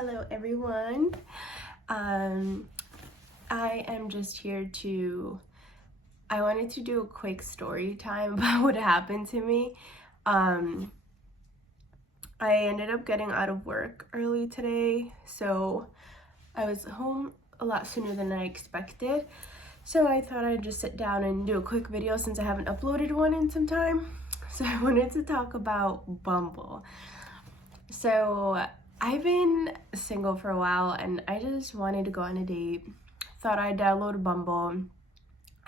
Hello everyone. I am just here I wanted to do a quick story time about what happened to me. I ended up getting out of work early today, so I was home a lot sooner than I expected. So I thought I'd just sit down and do a quick video since I haven't uploaded one in some time. So I wanted to talk about Bumble. So I've been single for a while and I just wanted to go on a date. Thought I'd download Bumble.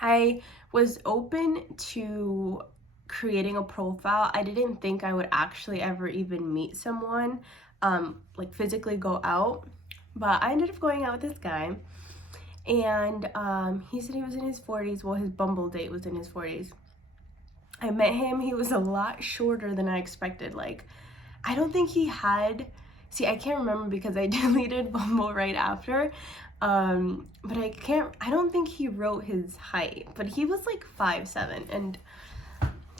I was open to creating a profile. I didn't think I would actually ever even meet someone, like physically go out. But I ended up going out with this guy. And he said he was in his 40s. Well, his Bumble date was in his 40s. I met him. He was a lot shorter than I expected. Like, I don't think he had... See, I can't remember because I deleted Bumble right after. But I don't think he wrote his height. But he was like 5'7". And,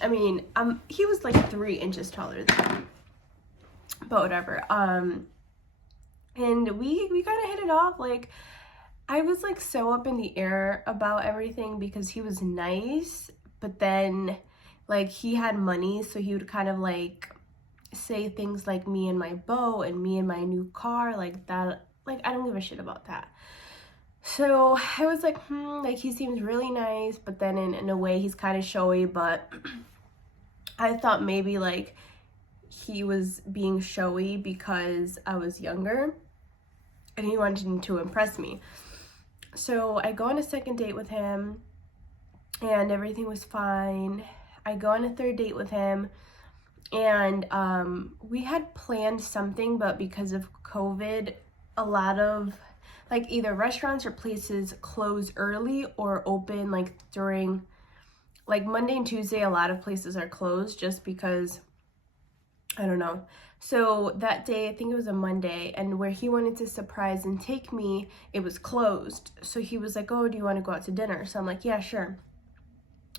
I mean, he was like 3 inches taller than me. But whatever. And we kind of hit it off. Like, I was like so up in the air about everything because he was nice. But then, like, he had money. So he would kind of like... say things like me and my boat and me and my new car, like that. Like, I don't give a shit about that. So I was like, like, he seems really nice, but then in a way he's kind of showy. But I thought maybe like he was being showy because I was younger and he wanted to impress me. So I go on a second date with him and everything was fine. I go on a third date with him. And we had planned something, but because of COVID, a lot of like either restaurants or places close early or open like during like Monday and Tuesday. A lot of places are closed just because, I don't know. So that day, I think it was a Monday, and where he wanted to surprise and take me, it was closed. So he was like, oh, do you want to go out to dinner? So I'm like, yeah, sure.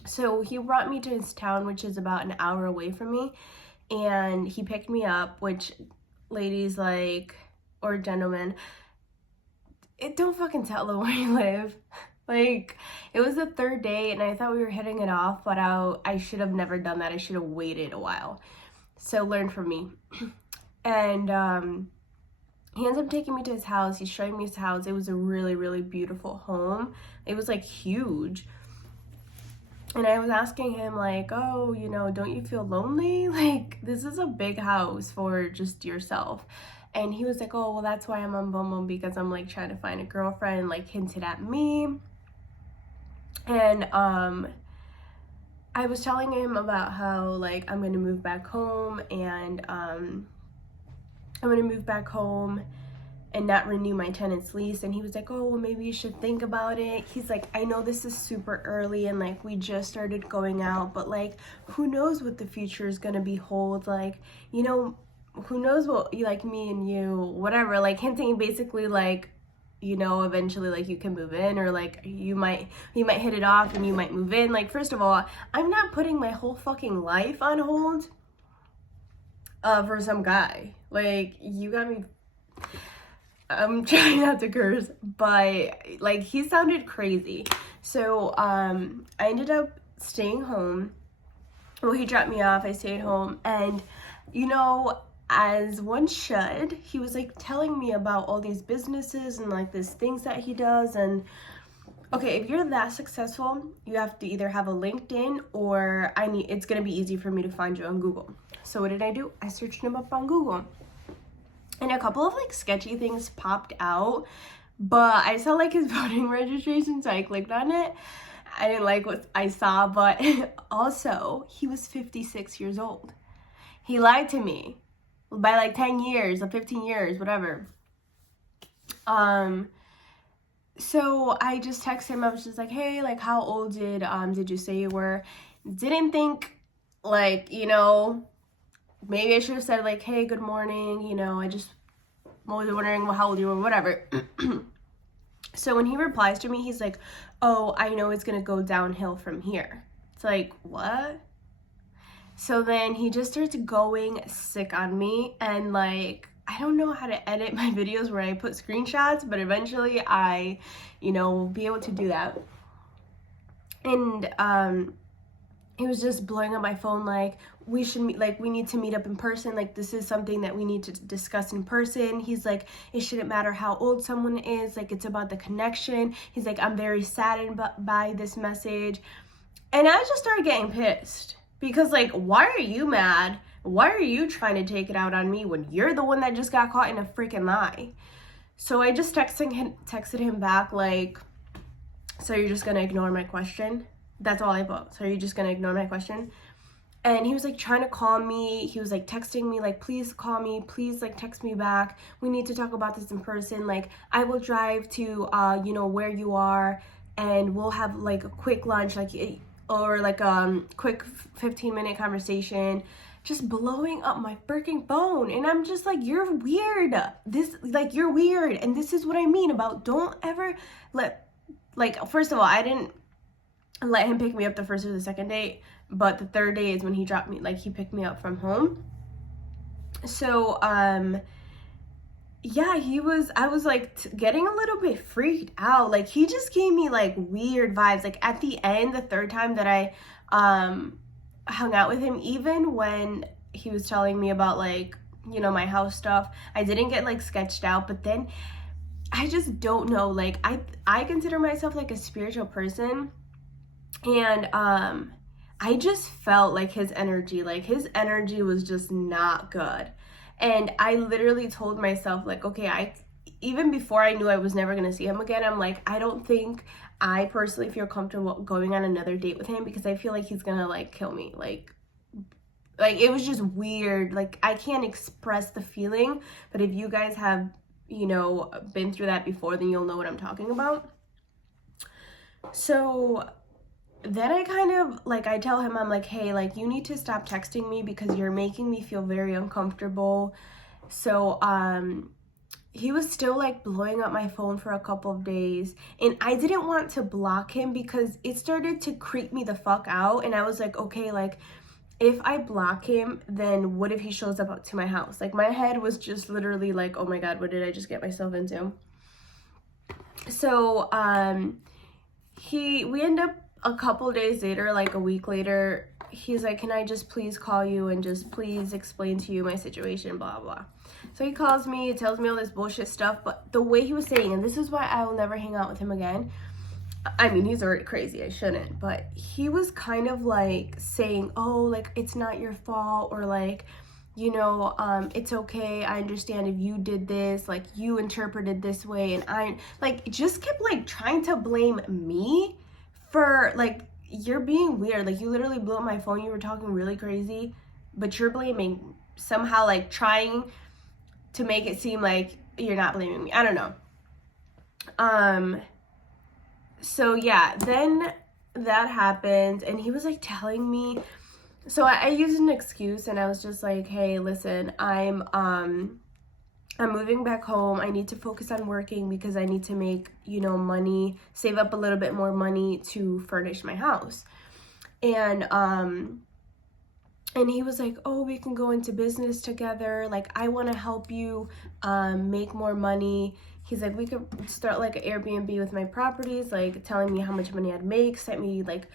So he brought me to his town, which is about an hour away from me. And he picked me up, which, ladies, like, or gentlemen, don't fucking tell them where you live. Like, it was the third day, and I thought we were hitting it off, but I should have never done that. I should have waited a while. So learn from me. And he ends up taking me to his house. He's showing me his house. It was a really, really beautiful home. It was, like, huge. And I was asking him, like, oh, you know, don't you feel lonely? Like, this is a big house for just yourself. And he was like, oh, well, that's why I'm on Bumble, because I'm, like, trying to find a girlfriend, like, hinted at me. And I was telling him about how, like, I'm going to move back home, and I'm going to move back home and not renew my tenant's lease. And he was like, oh, well, maybe you should think about it. He's like, I know this is super early and like we just started going out, but like who knows what the future is gonna behold. Like, you know, who knows what, like, me and you, whatever, like hinting basically like, you know, eventually like you can move in, or like you might hit it off and you might move in. Like, first of all, I'm not putting my whole fucking life on hold for some guy. Like, you got me. I'm trying not to curse, but like he sounded crazy. So I ended up staying home. Well, he dropped me off. I stayed home, and you know, as one should, he was like telling me about all these businesses and like these things that he does. And okay, if you're that successful, you have to either have a LinkedIn or it's gonna be easy for me to find you on Google. So what did I do? I searched him up on Google. And a couple of like sketchy things popped out, but I saw like his voting registration, so I clicked on it. I didn't like what I saw, but also he was 56 years old. He lied to me by like 10 years or 15 years, whatever. So I just texted him. I was just like, hey, like, how old did you say you were? Didn't think, like, you know, maybe I should have said, like, hey, good morning, you know, I just was wondering how old you were, whatever. So when he replies to me, he's like, oh, I know it's going to go downhill from here. It's like, what? So then he just starts going sick on me, and, like, I don't know how to edit my videos where I put screenshots, but eventually I, will be able to do that. And he was just blowing up my phone like, we should meet, like, we need to meet up in person, like, this is something that we need to discuss in person. He's like, it shouldn't matter how old someone is, like, it's about the connection. He's like, I'm very saddened by this message. And I just started getting pissed because, like, why are you mad? Why are you trying to take it out on me when you're the one that just got caught in a freaking lie? So I just texted him back like, so you're just gonna ignore my question? That's all I put. So you're just gonna ignore my question? And he was like trying to call me. He was like texting me like, please call me, please like text me back. We need to talk about this in person. Like, I will drive to where you are, and we'll have like a quick lunch, like, or like quick 15-minute conversation. Just blowing up my freaking phone. And I'm just like, you're weird. You're weird. And this is what I mean about don't ever first of all, I didn't let him pick me up the first or the second date, but the third day is when he dropped me, like, he picked me up from home. So, yeah, I was like getting a little bit freaked out. Like, he just gave me like weird vibes. Like, at the end, the third time that I, hung out with him, even when he was telling me about like, my house stuff, I didn't get like sketched out, but then I just don't know, like, I consider myself like a spiritual person, and I just felt like his energy was just not good. And I literally told myself like, okay, even before I knew I was never gonna see him again, I'm like, I don't think I personally feel comfortable going on another date with him because I feel like he's gonna like kill me. Like it was just weird. Like, I can't express the feeling, but if you guys have, been through that before, then you'll know what I'm talking about. So then I kind of like, I tell him, I'm like, hey, like, you need to stop texting me because you're making me feel very uncomfortable. So he was still like blowing up my phone for a couple of days, and I didn't want to block him because it started to creep me the fuck out. And I was like, okay, like, if I block him, then what if he shows up to my house? Like, my head was just literally like, oh my god, what did I just get myself into? So we end up a couple days later, like a week later, he's like, can I just please call you and just please explain to you my situation, blah blah. So he calls me, tells me all this bullshit stuff, but the way he was saying, and this is why I will never hang out with him again. I mean, he's already crazy, I shouldn't, but he was kind of like saying, oh, like, it's not your fault, or like, it's okay, I understand if you did this, like, you interpreted this way, and I, like, just kept like trying to blame me for, like, you're being weird, like, you literally blew up my phone, you were talking really crazy, but you're blaming, somehow like trying to make it seem like you're not blaming me. I don't know. So yeah, then that happened, and he was like telling me, so I used an excuse, and I was just like, hey, listen, I'm moving back home. I need to focus on working because I need to make, money, save up a little bit more money to furnish my house. And he was like, oh, we can go into business together. Like, I want to help you make more money. He's like, we could start like an Airbnb with my properties, like telling me how much money I'd make, sent me like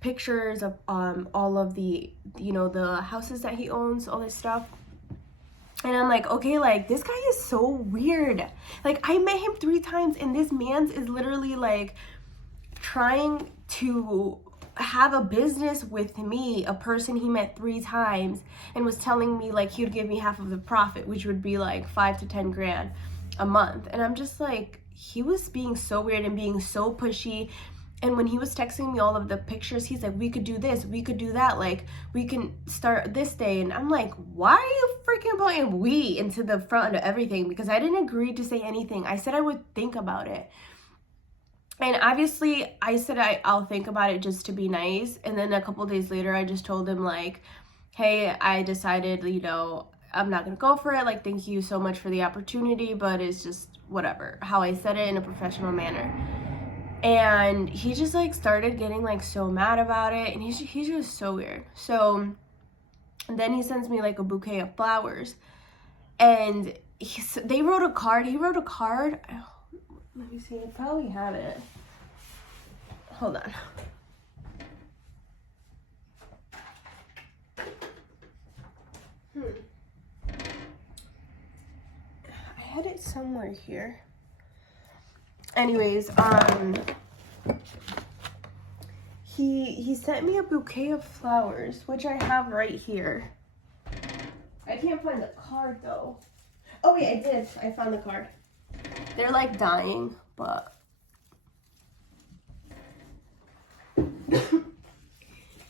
pictures of all of the, the houses that he owns, all this stuff. And I'm like, okay, like, this guy is so weird. Like, I met him 3 times, and this man's is literally like trying to have a business with me, a person he met 3 times, and was telling me like he would give me half of the profit, which would be like 5 to 10 grand a month. And I'm just like, he was being so weird and being so pushy. And when he was texting me all of the pictures, he's like, we could do this, we could do that, like, we can start this day. And I'm like, why are you freaking putting we into the front of everything? Because I didn't agree to say anything. I said I would think about it. And obviously, I said I'll think about it just to be nice. And then a couple days later, I just told him, like, hey, I decided, I'm not going to go for it. Like, thank you so much for the opportunity, but it's just whatever. How I said it in a professional manner. And he just, like, started getting, like, so mad about it. And he's just so weird. So then he sends me, like, a bouquet of flowers. And they wrote a card. He wrote a card. Oh, let me see. I probably have it. Hold on. I had it somewhere here. Anyways, he sent me a bouquet of flowers, which I have right here. I can't find the card though. Oh wait, I did. I found the card. They're like dying, but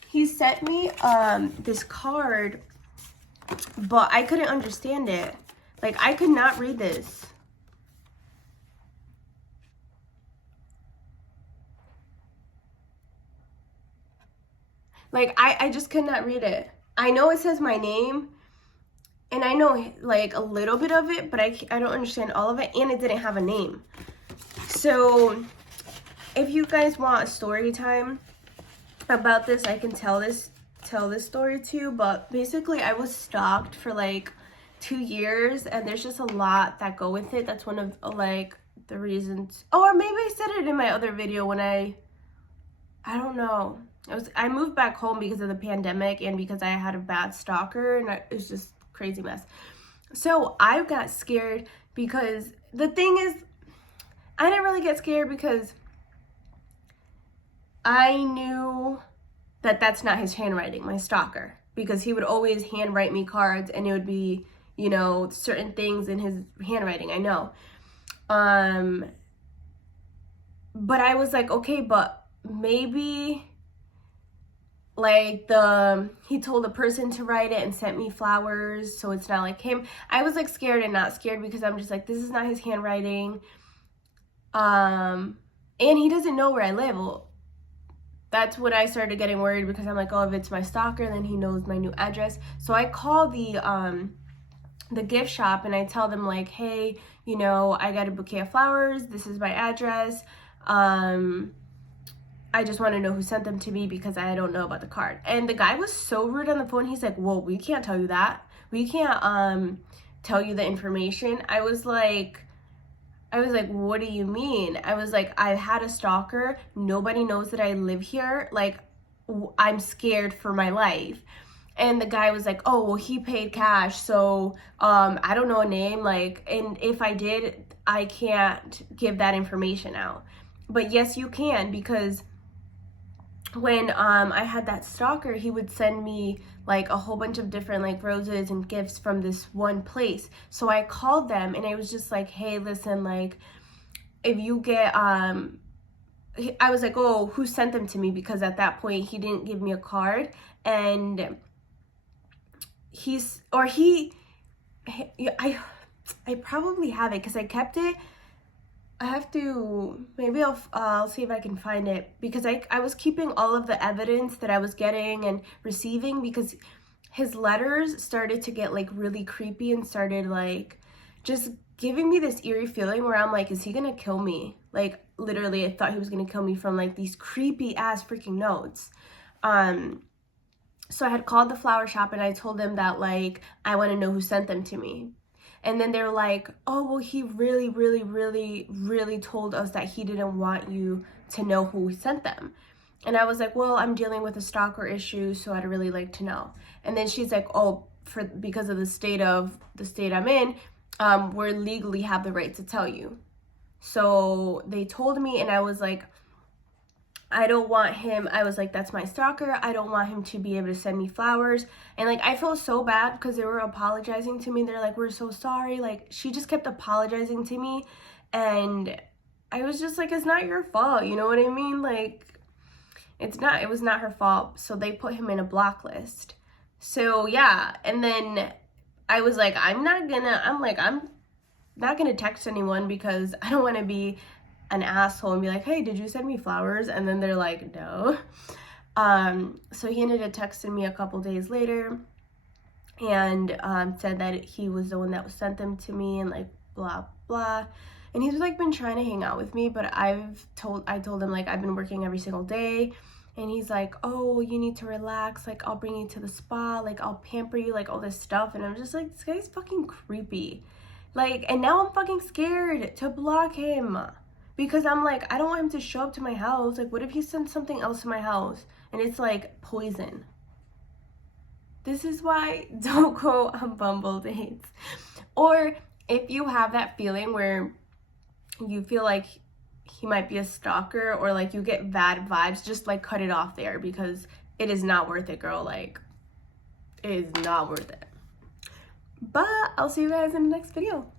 he sent me this card, but I couldn't understand it. Like, I could not read this. Like, I just could not read it. I know it says my name, and I know, like, a little bit of it, but I don't understand all of it, and it didn't have a name. So, if you guys want a story time about this, I can tell this story too, but basically, I was stalked for, like, 2 years, and there's just a lot that go with it. That's one of, like, the reasons. Oh, or maybe I said it in my other video when I don't know. I moved back home because of the pandemic and because I had a bad stalker, and it was just crazy mess. So I got scared because the thing is, I didn't really get scared because I knew that that's not his handwriting, my stalker, because he would always handwrite me cards, and it would be, you know, certain things in his handwriting. I know. But I was like, okay, but maybe, like, he told a person to write it and sent me flowers, so it's not like him. I was like scared and not scared because I'm just like, this is not his handwriting. And he doesn't know where I live. Well, that's when I started getting worried, because I'm like, oh, if it's my stalker, then he knows my new address. So I call the gift shop and I tell them, like, hey, you know, I got a bouquet of flowers. This is my address. I just want to know who sent them to me because I don't know about the card. And the guy was so rude on the phone. He's like, well, we can't tell you that. We can't tell you the information. I was like, what do you mean? I was like, I've had a stalker. Nobody knows that I live here. Like, I'm scared for my life. And the guy was like, oh, well, he paid cash, so I don't know a name. Like, and if I did, I can't give that information out. But yes, you can, because when I had that stalker, he would send me like a whole bunch of different like roses and gifts from this one place. So I called them and I was just like, hey, listen, like, if you get I was like, oh, who sent them to me? Because at that point he didn't give me a card, and I probably have it because I kept it. I have to, maybe I'll see if I can find it, because I was keeping all of the evidence that I was getting and receiving, because his letters started to get like really creepy and started like just giving me this eerie feeling where I'm like, is he gonna kill me? Like, literally, I thought he was gonna kill me from like these creepy ass freaking notes. So I had called the flower shop and I told them that, like, I want to know who sent them to me. And then they're like, oh, well, he really, really, really, really told us that he didn't want you to know who sent them. And I was like, well, I'm dealing with a stalker issue, so I'd really like to know. And then she's like, oh, because of the state I'm in, we legally have the right to tell you. So they told me, and I was like, I don't want him. I was like, that's my stalker. I don't want him to be able to send me flowers. And like, I felt so bad because they were apologizing to me. They're like, we're so sorry. Like, she just kept apologizing to me. And I was just like, it's not your fault. You know what I mean? Like, it was not her fault. So they put him in a block list. So yeah. And then I was like, I'm not gonna text anyone because I don't want to be an asshole and be like, hey, did you send me flowers? And then they're like, no. So he ended up texting me a couple days later and said that he was the one that sent them to me and like blah blah. And he's like been trying to hang out with me, but I told him, like, I've been working every single day. And he's like, oh, you need to relax, like, I'll bring you to the spa, like, I'll pamper you, like, all this stuff. And I'm just like, this guy's fucking creepy. Like, and now I'm fucking scared to block him. Because I'm like, I don't want him to show up to my house. Like, what if he sends something else to my house and it's like poison? This is why don't go on Bumble dates. Or if you have that feeling where you feel like he might be a stalker or like you get bad vibes, just like cut it off there, because it is not worth it, girl. Like, it is not worth it. But I'll see you guys in the next video.